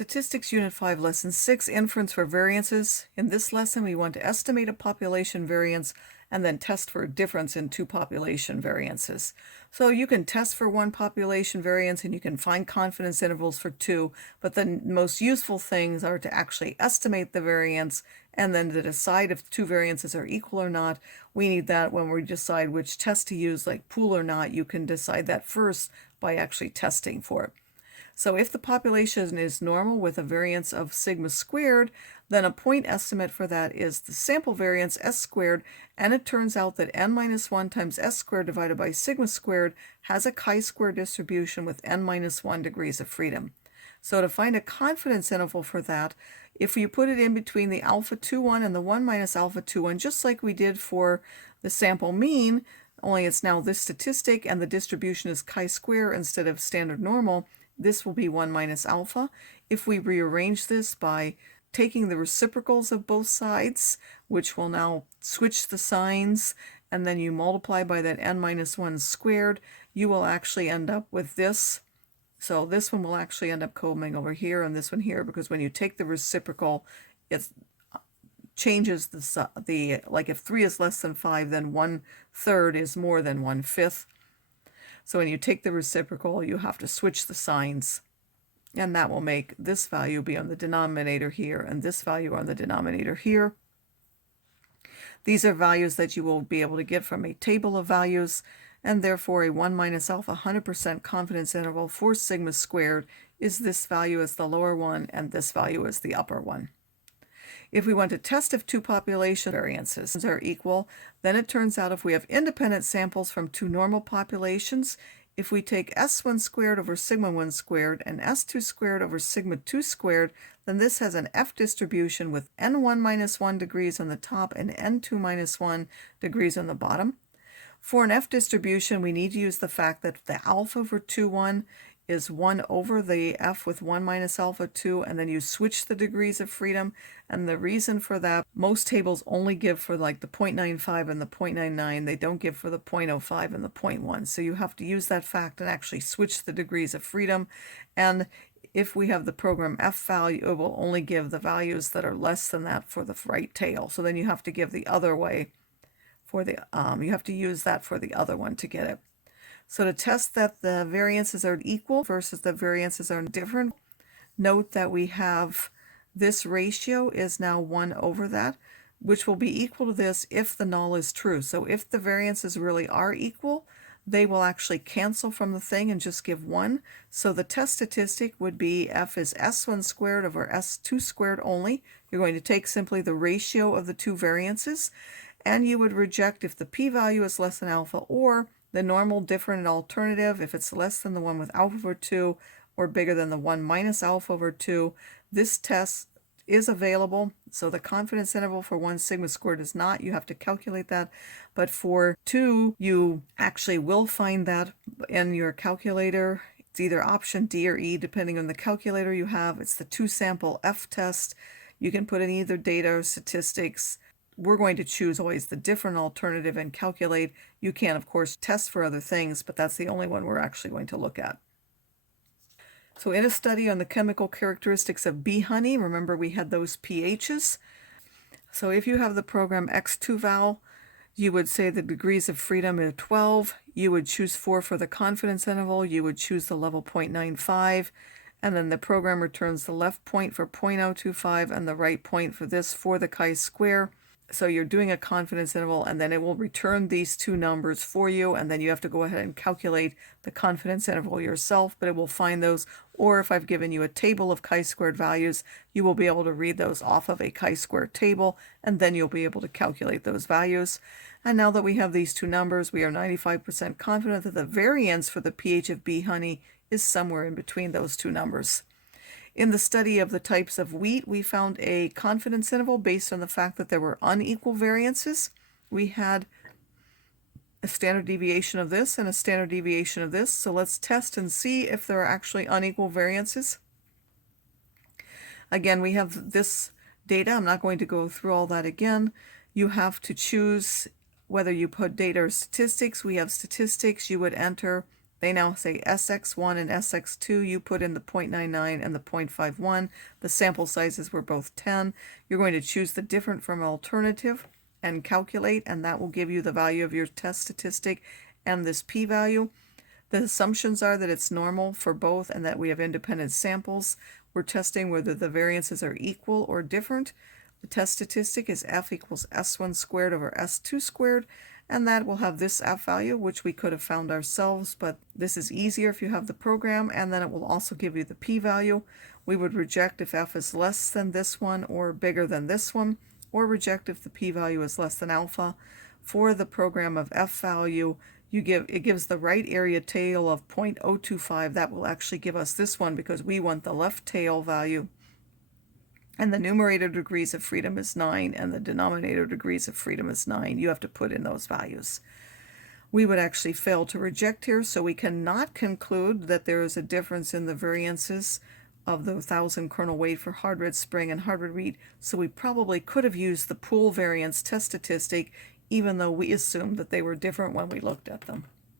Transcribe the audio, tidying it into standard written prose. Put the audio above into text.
Statistics Unit 5, Lesson 6, Inference for Variances. In this lesson, we want to estimate a population variance and then test for a difference in two population variances. So you can test for one population variance and you can find confidence intervals for two, but the most useful things are to actually estimate the variance and then to decide if two variances are equal or not. We need that when we decide which test to use, like pool or not. You can decide that first by actually testing for it. So if the population is normal with a variance of sigma squared, then a point estimate for that is the sample variance s squared, and it turns out that n minus 1 times s squared divided by sigma squared has a chi-square distribution with n minus 1 degrees of freedom. So to find a confidence interval for that, if you put it in between the alpha 2,1 and the 1 minus alpha 2,1, just like we did for the sample mean, only it's now this statistic and the distribution is chi-square instead of standard normal, this will be 1 minus alpha. If we rearrange this by taking the reciprocals of both sides, which will now switch the signs, and then you multiply by that n minus 1 squared, you will actually end up with this. So this one will actually end up coming over here and this one here, because when you take the reciprocal, it changes the like if 3 is less than 5, then 1/3 is more than 1/5. So when you take the reciprocal, you have to switch the signs, and that will make this value be on the denominator here and this value on the denominator here. These are values that you will be able to get from a table of values, and therefore a 1 minus alpha 100% confidence interval for sigma squared is this value as the lower one and this value as the upper one. If we want to test if two population variances are equal, then it turns out if we have independent samples from two normal populations, if we take s1 squared over sigma 1 squared and s2 squared over sigma 2 squared, then this has an F distribution with n1 minus 1 degrees on the top and n2 minus 1 degrees on the bottom. For an F distribution, we need to use the fact that the alpha over 2,1 is 1 over the F with 1 minus alpha 2, and then you switch the degrees of freedom. And the reason for that, most tables only give for like the 0.95 and the 0.99. They don't give for the 0.05 and the 0.1. So you have to use that fact and actually switch the degrees of freedom. And if we have the program F value, it will only give the values that are less than that for the right tail. So then you have to give the other way for the, you have to use that for the other one to get it. So to test that the variances are equal versus the variances are different, note that we have this ratio is now 1 over that, which will be equal to this if the null is true. So if the variances really are equal, they will actually cancel from the thing and just give 1. So the test statistic would be F is s1 squared over s2 squared only. You're going to take simply the ratio of the two variances, and you would reject if the p-value is less than alpha, or the normal different alternative if it's less than the 1 with alpha over 2 or bigger than the 1 minus alpha over 2. This test is available. So the confidence interval for 1 sigma squared is not. You have to calculate that. But for 2, you actually will find that in your calculator. It's either option D or E, depending on the calculator you have. It's the 2-sample F test. You can put in either data or statistics. We're going to choose always the different alternative and calculate. You can, of course, test for other things, but that's the only one we're actually going to look at. So in a study on the chemical characteristics of bee honey, remember we had those pHs. So if you have the program X2val, you would say the degrees of freedom are 12. You would choose 4 for the confidence interval. You would choose the level 0.95. And then the program returns the left point for 0.025 and the right point for this for the chi-square. So you're doing a confidence interval, and then it will return these two numbers for you, and then you have to go ahead and calculate the confidence interval yourself, but it will find those. Or if I've given you a table of chi-squared values, you will be able to read those off of a chi-squared table, and then you'll be able to calculate those values. And now that we have these two numbers, we are 95% confident that the variance for the pH of bee honey is somewhere in between those two numbers. In the study of the types of wheat, we found a confidence interval based on the fact that there were unequal variances. We had a standard deviation of this and a standard deviation of this. So let's test and see if there are actually unequal variances. Again, we have this data. I'm not going to go through all that again. You have to choose whether you put data or statistics. We have statistics. You would enter They now say SX1 and SX2. You put in the 0.99 and the 0.51. The sample sizes were both 10. You're going to choose the different from alternative and calculate, and that will give you the value of your test statistic and this p-value. The assumptions are that it's normal for both and that we have independent samples. We're testing whether the variances are equal or different. The test statistic is f equals s1 squared over s2 squared, and that will have this f value, which we could have found ourselves, but this is easier if you have the program, and then it will also give you the p-value. We would reject if f is less than this one or bigger than this one, or reject if the p-value is less than alpha. For the program of f value, it gives the right area tail of 0.025. That will actually give us this one because we want the left tail value. And the numerator degrees of freedom is 9, and the denominator degrees of freedom is 9. You have to put in those values. We would actually fail to reject here, so we cannot conclude that there is a difference in the variances of the 1,000 kernel weight for hard red spring and hard red wheat, so we probably could have used the pool variance test statistic even though we assumed that they were different when we looked at them.